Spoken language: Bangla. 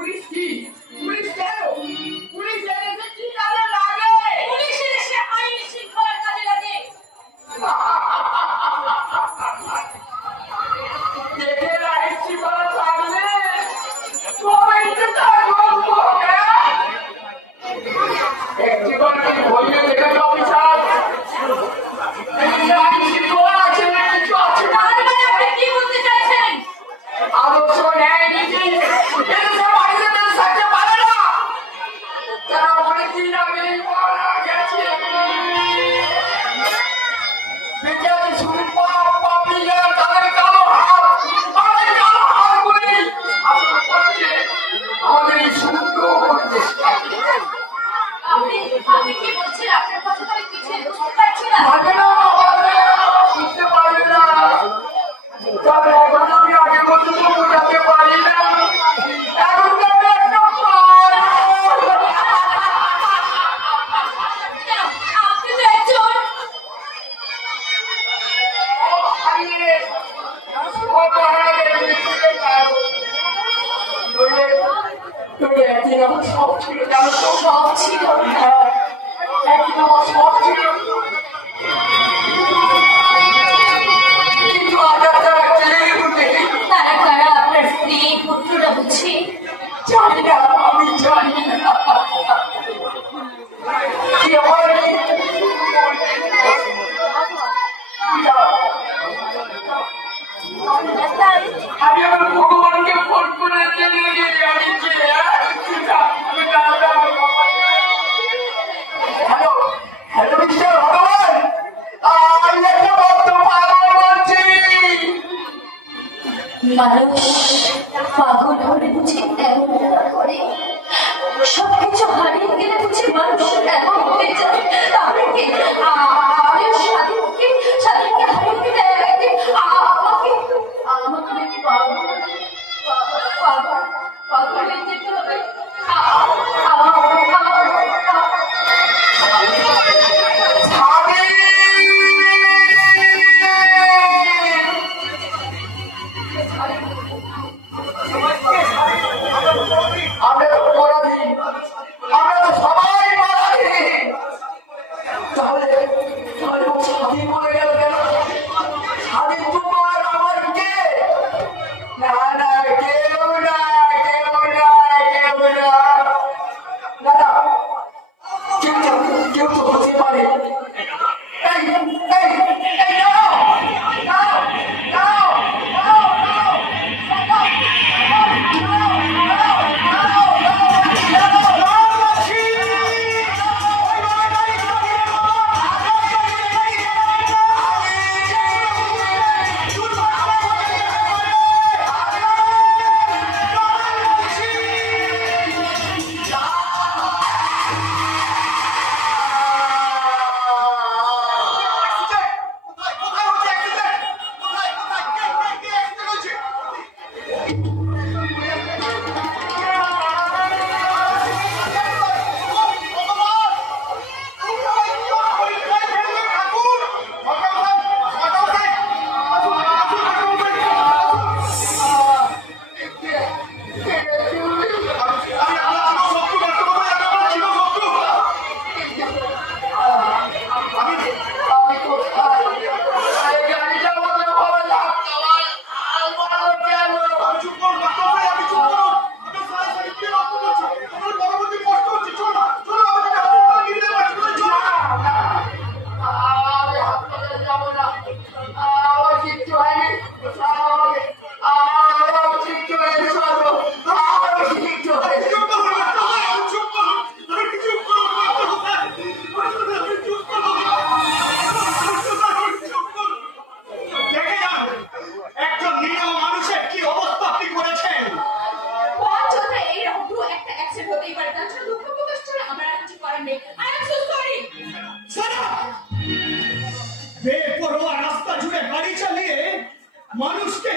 পুলিশ কি? পুলিশ কেন? পুলিশ এনেছে কি কাজে লাগে? পুলিশ এসে আইন শৃঙ্খলার কাজে লাগে। দেখে রাখছি বলা থাকলে তবেই তো তার গল্প। একটি গল্পে বইয়ে দেখে অফিসার আইন শৃঙ্খলা আছে না কিছু আছে না? তার মানে আপনি কি বলতে চাইছেন? আদর্শ ন্যায় নীতি এসব আইনের সাথে পারে না। তারা অনেকদিন আগেই মারা গেছে। বিজ্ঞানী শুধু পাপ পাপিরা তাদের কালো হাতগুলি আসল করছে আমাদের এই সুন্দর দেশটাকে। আপনি কি বলছেন? আপনার কথা তো আমি কিছুই বুঝতে পারছি না। পারবে না, বুঝতে পারবে না। তবে এখন আমি আগে পর্যন্ত বোঝাতে পারি না। এখন তবে একটা কেন? আপনি তো একজন সব ছিল জানো তো? সব ছিল। একদিন আমার সব ছিল, কিন্তু আজ আর তারা চলে গেছে। তারা কারা? আপনার স্ত্রী পুত্ররা বুঝি? জানি না, আমি জানি না। কি আমার আমি আমার ভগবানকে ফোন করে জেনে গিয়ে আমি কি হ্যালো হ্যালো মিস্টার ভগবান, আমি একটা ভক্ত পাগল বলছি। মানুষ পাগল হলে বুঝি এমন করে? সবকিছু হারিয়ে গেলে বুঝি মানুষ এমন হয়ে যায়? তাহলে কি আমিও স্বাধীনকে হারিয়ে দেয় একদিন আমাকে পাগল হয়ে যেতে হবে। আমরা তো অপরাধী, আমরা তো সবাই অপরাধী। তাহলে তাহলে ও স্বাধীন বলে গেল কেন? স্বাধীন তোমার আমার কে? না না, কেউ না, কেউ না, কেউ না। না না, কেউ তো হতে পারে। এই এই এই দাঁড়াও, দাঁড়াও, দাঁড়াও, দাঁড়াও, বেপরোয়া রাস্তা জুড়ে গাড়ি চালিয়ে মানুষকে